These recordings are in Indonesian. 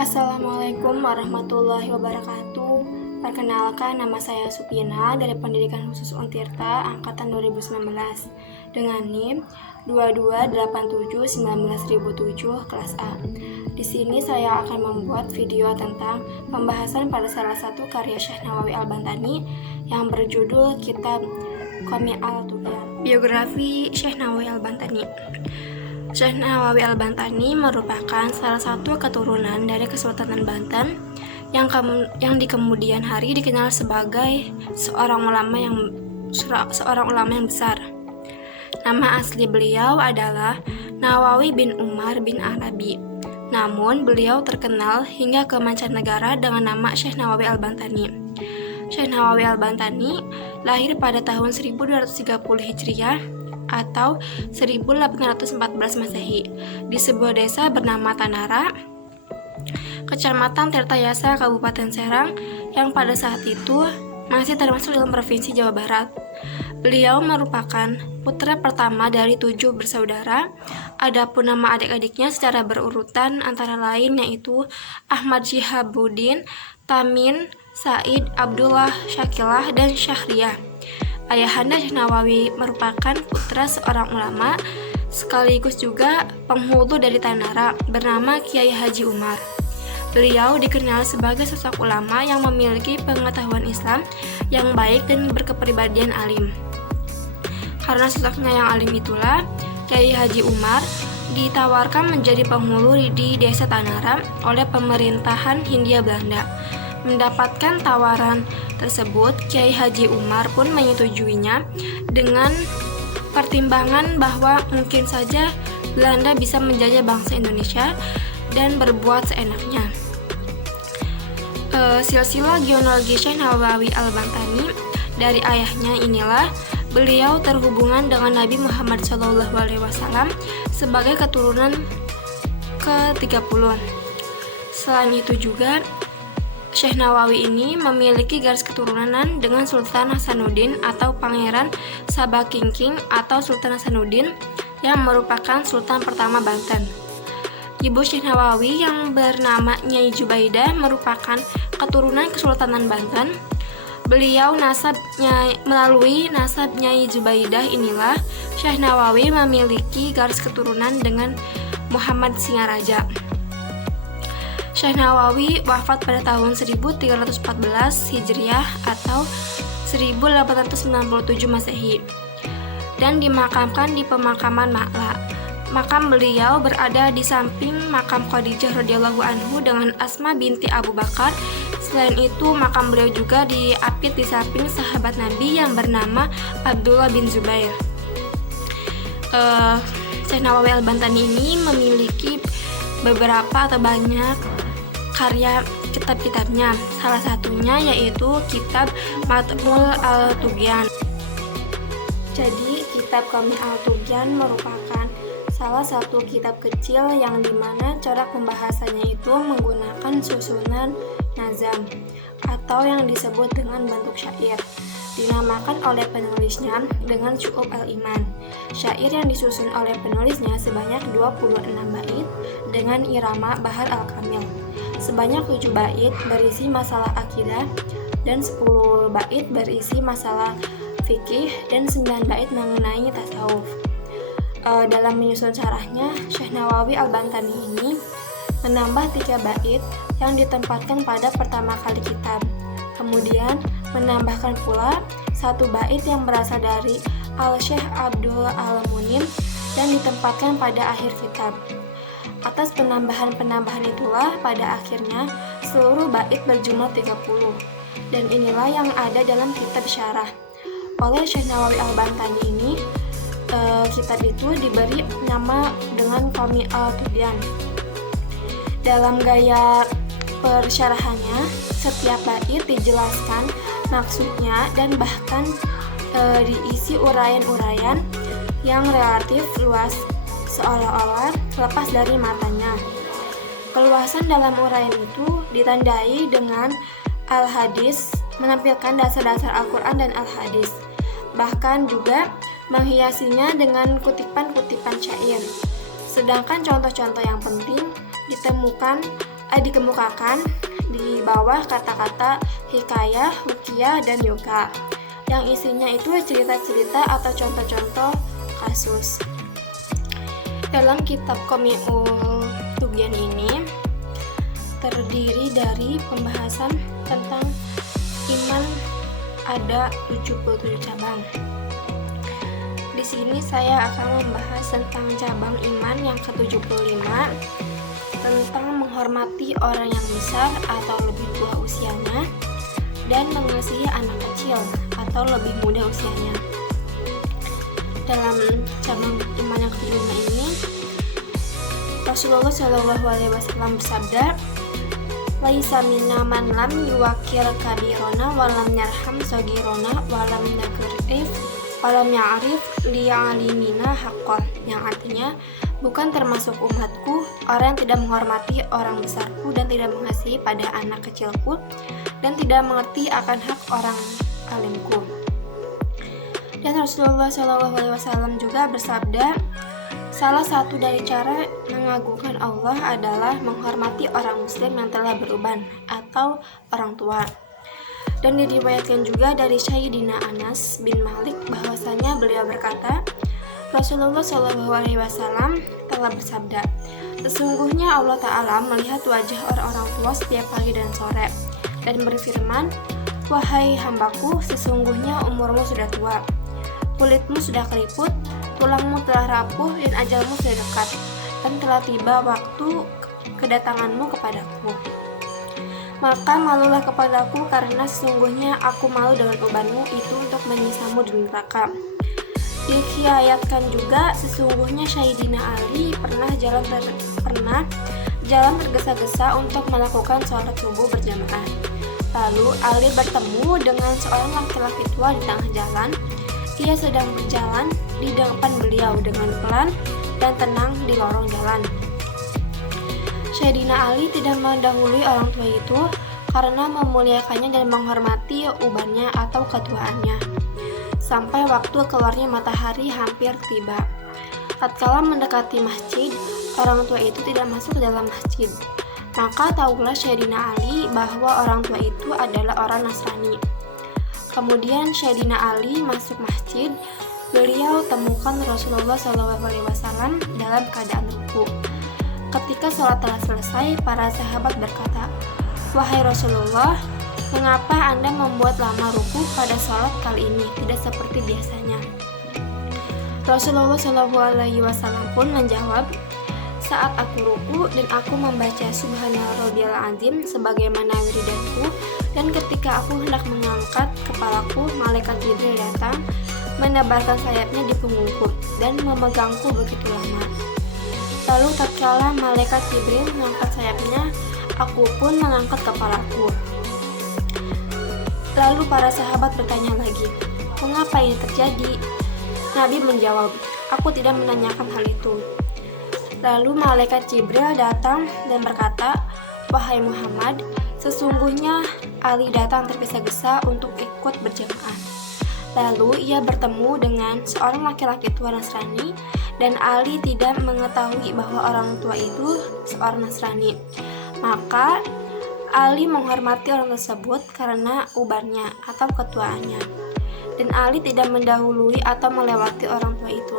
Assalamualaikum warahmatullahi wabarakatuh. Perkenalkan, nama saya Supina dari Pendidikan Khusus Untirta Angkatan 2019 dengan NIM 2287-19007 kelas A. Di sini saya akan membuat video tentang pembahasan pada salah satu karya Syekh Nawawi Al-Bantani yang berjudul Kitab Qami Al-Tugyan. Biografi Syekh Nawawi Al-Bantani. Syekh Nawawi Al-Bantani merupakan salah satu keturunan dari Kesultanan Banten yang di kemudian hari dikenal sebagai seorang ulama yang besar. Nama asli beliau adalah Nawawi bin Umar bin Arabi. Namun beliau terkenal hingga ke mancanegara dengan nama Syekh Nawawi Al-Bantani. Syekh Nawawi Al-Bantani lahir pada tahun 1230 Hijriah atau 1814 Masehi di sebuah desa bernama Tanara, Kecamatan Tirtayasa, Kabupaten Serang, yang pada saat itu masih termasuk dalam Provinsi Jawa Barat. Beliau merupakan putra pertama dari 7 bersaudara. Adapun nama adik-adiknya secara berurutan antara lain yaitu Ahmad Syihabuddin, Tamin, Said, Abdullah, Syakilah, dan Syahriah. Ayahanda Syekh Nawawi merupakan putra seorang ulama sekaligus juga penghulu dari Tanara bernama Kiai Haji Umar. Beliau dikenal sebagai sosok ulama yang memiliki pengetahuan Islam yang baik dan berkepribadian alim. Karena sosoknya yang alim itulah, Kiai Haji Umar ditawarkan menjadi penghulu di desa Tanara oleh pemerintahan Hindia Belanda. Mendapatkan tawaran tersebut, Kiai Haji Umar pun menyetujuinya dengan pertimbangan bahwa mungkin saja Belanda bisa menjajah bangsa Indonesia dan berbuat seenaknya. Silsilah genealogi Syekh Nawawi Al-Bantani dari ayahnya inilah beliau terhubungan dengan Nabi Muhammad SAW sebagai keturunan ke-30. Selain itu juga Syekh Nawawi ini memiliki garis keturunan dengan Sultan Hasanuddin atau Pangeran Sabakingking atau Sultan Hasanuddin yang merupakan Sultan pertama Banten. Ibu Syekh Nawawi yang bernama Nyai Jubaidah merupakan keturunan Kesultanan Banten. Melalui nasab Nyai Jubaidah inilah Syekh Nawawi memiliki garis keturunan dengan Muhammad Singaraja. Syekh Nawawi wafat pada tahun 1314 Hijriah atau 1897 Masehi dan dimakamkan di pemakaman Ma'la. Makam beliau berada di samping makam Khadijah radhiyallahu anhu dengan Asma binti Abu Bakar. Selain itu, makam beliau juga diapit di samping sahabat Nabi yang bernama Abdullah bin Zubair. Syekh Nawawi Al-Bantani ini memiliki beberapa atau banyak karya kitab-kitabnya. Salah satunya yaitu kitab Matmul Al-Tugyan. Jadi, kitab Qami Al-Tugyan merupakan salah satu kitab kecil yang dimana corak pembahasannya itu menggunakan susunan nazam atau yang disebut dengan bentuk syair. Dinamakan oleh penulisnya dengan Syu'ub Al-Iman. Syair yang disusun oleh penulisnya sebanyak 26 bait dengan irama Bahar Al-Kamil. Sebanyak 7 bait berisi masalah akidah dan 10 bait berisi masalah fikih dan 9 bait mengenai tasawuf. Dalam menyusun syarahnya, Syekh Nawawi Al-Bantani ini menambah 3 bait yang ditempatkan pada pertama kali kitab. Kemudian menambahkan pula 1 bait yang berasal dari Al-Syekh Abdul Al-Munim dan ditempatkan pada akhir kitab. Atas penambahan-penambahan itulah pada akhirnya seluruh bait berjumlah 30. Dan inilah yang ada dalam kitab syarah. Oleh Syekh Nawawi Al-Bantani ini, kitab itu diberi nama dengan Qami Al-Tugyan. Dalam gaya persyarahannya, setiap bait dijelaskan maksudnya dan bahkan diisi uraian-uraian yang relatif luas, seolah-olah lepas dari matanya. Keluasan dalam uraian itu ditandai dengan Al-Hadis, menampilkan dasar-dasar Al-Quran dan Al-Hadis. Bahkan juga menghiasinya dengan kutipan-kutipan syair. Sedangkan contoh-contoh yang penting ditemukan dikemukakan di bawah kata-kata hikayah, hukiyah, dan yoga, yang isinya itu cerita-cerita atau contoh-contoh kasus. Dalam kitab Qomi'ul Tugyan ini terdiri dari pembahasan tentang iman, ada 77 cabang. Di sini saya akan membahas tentang cabang iman yang ke-75, tentang menghormati orang yang besar atau lebih tua usianya dan mengasihi anak kecil atau lebih muda usianya. Dalam cabang iman yang ke-75 ini, Rasulullah SAW bersabda, "Laisa minna man lam yuwakir kabirona walam yarham sagirona walam ya'rif li'alimina haqqah," yang artinya, bukan termasuk umatku orang yang tidak menghormati orang besarku dan tidak mengasihi pada anak kecilku dan tidak mengerti akan hak orang alimku. Dan Rasulullah SAW juga bersabda, salah satu dari cara mengagungkan Allah adalah menghormati orang muslim yang telah beruban atau orang tua. Dan diriwayatkan juga dari Sayyidina Anas bin Malik bahwasanya beliau berkata, Rasulullah SAW telah bersabda, sesungguhnya Allah Ta'ala melihat wajah orang-orang tua setiap pagi dan sore, dan berfirman, wahai hambaku, sesungguhnya umurmu sudah tua, kulitmu sudah keriput, tulangmu telah rapuh, dan ajalmu sudah dekat, dan telah tiba waktu kedatanganmu kepadaku. Maka malulah kepadaku, karena sesungguhnya aku malu dengan bebanmu itu untuk menyisamu di neraka. Dihikayatkan juga, sesungguhnya Sayyidina Ali pernah jalan tergesa-gesa untuk melakukan sholat subuh berjamaah. Lalu Ali bertemu dengan seorang laki-laki tua di tengah jalan. Ia sedang berjalan di depan beliau dengan pelan dan tenang di lorong jalan. Sayyidina Ali tidak mendahului orang tua itu karena memuliakannya dan menghormati ubannya atau ketuaannya. Sampai waktu keluarnya matahari hampir tiba. Tatkala mendekati masjid, orang tua itu tidak masuk ke dalam masjid. Maka tahulah Sayyidina Ali bahwa orang tua itu adalah orang Nasrani. Kemudian Sayyidina Ali masuk masjid. Beliau temukan Rasulullah SAW dalam keadaan ruku. Ketika sholat telah selesai, para sahabat berkata, wahai Rasulullah, mengapa Anda membuat lama ruku pada sholat kali ini, tidak seperti biasanya? Rasulullah SAW pun menjawab, saat aku ruku dan aku membaca Subhanallah azim sebagaimana wiridanku, dan ketika aku hendak mengangkat kepalaku, malaikat Jibril datang, menebarkan sayapnya di punggungku dan memegangku begitu lama. Lalu tatkala malaikat Jibril mengangkat sayapnya, aku pun mengangkat kepalaku. Lalu para sahabat bertanya lagi, mengapa ini terjadi? Nabi menjawab, aku tidak menanyakan hal itu. Lalu malaikat Jibril datang dan berkata, wahai Muhammad, sesungguhnya Ali datang tergesa-gesa untuk ikut berjamaah. Lalu ia bertemu dengan seorang laki-laki tua Nasrani, dan Ali tidak mengetahui bahwa orang tua itu seorang Nasrani. Maka Ali menghormati orang tersebut karena ubannya atau ketuaannya, dan Ali tidak mendahului atau melewati orang tua itu.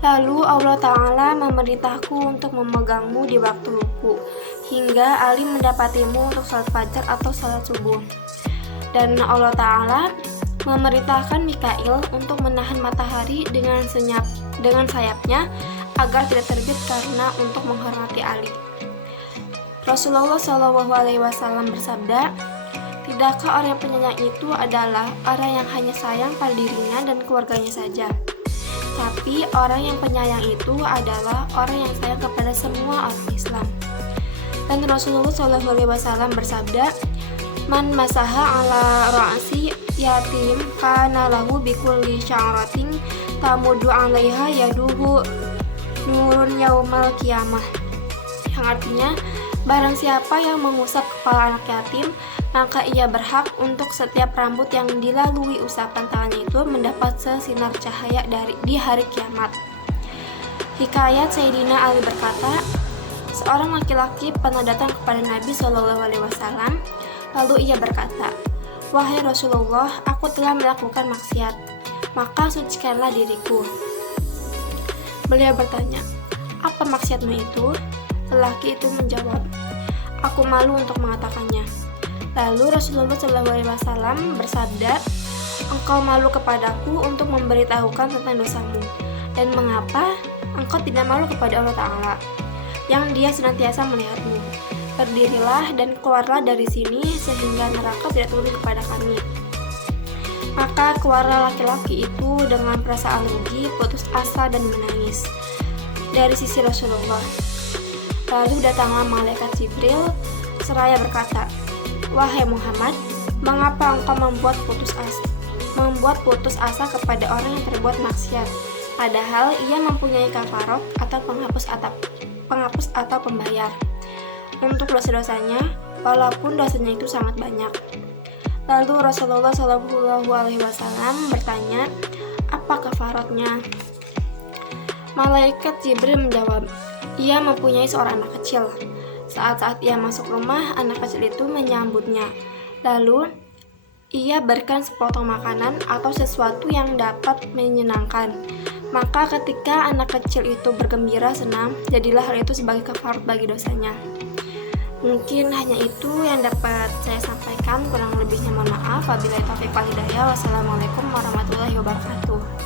Lalu Allah Ta'ala memerintahku untuk memegangmu di waktu ruku, hingga Ali mendapatimu untuk salat fajar atau salat subuh. Dan Allah Ta'ala memerintahkan Mikail untuk menahan matahari dengan sayapnya agar tidak terbit karena untuk menghormati Ali. Rasulullah SAW bersabda, tidakkah orang yang penyayang itu adalah orang yang hanya sayang pada dirinya dan keluarganya saja? Tapi orang yang penyayang itu adalah orang yang sayang kepada semua orang Islam. Dan Rasulullah SAW bersabda, man masaha ala ra'si yatim kana lahu bikulli sya'ratin tamudu 'alaiha yaduhu nurun yaumal qiyamah. Yang artinya, barang siapa yang mengusap kepala anak yatim, maka ia berhak untuk setiap rambut yang dilalui usapan tangannya itu mendapat sesinar cahaya di hari kiamat. Hikayat Sayyidina Ali berkata, Seorang laki-laki pernah datang kepada Nabi Shallallahu Alaihi Wasallam, lalu ia berkata, "Wahai Rasulullah, aku telah melakukan maksiat, maka sucikanlah diriku." Beliau bertanya, "Apa maksiatmu itu?" Lelaki itu menjawab, "Aku malu untuk mengatakannya." Lalu Rasulullah SAW bersabda, "Engkau malu kepadaku untuk memberitahukan tentang dosamu, dan mengapa engkau tidak malu kepada Allah Ta'ala, yang Dia senantiasa melihatmu? Berdirilah dan keluarlah dari sini, sehingga neraka tidak turun kepada kami." Maka keluarlah laki-laki itu dengan perasaan rugi, putus asa, dan menangis dari sisi Rasulullah. Lalu datanglah malaikat Jibril seraya berkata, "Wahai Muhammad, mengapa engkau membuat putus asa kepada orang yang berbuat maksiat, padahal ia mempunyai kafarot atau penghapus atau pembayar untuk dosa-dosanya, walaupun dosanya itu sangat banyak." Lalu Rasulullah SAW bertanya, "Apa kafarotnya?" Malaikat Jibril menjawab, "Ia mempunyai seorang anak kecil. Saat-saat ia masuk rumah, anak kecil itu menyambutnya. Lalu ia berikan sepotong makanan atau sesuatu yang dapat menyenangkan. Maka ketika anak kecil itu bergembira senang, jadilah hal itu sebagai kafarat bagi dosanya." Mungkin hanya itu yang dapat saya sampaikan, kurang lebihnya mohon maaf. Wabillahi taufiq wal hidayah. Wassalamualaikum warahmatullahi wabarakatuh.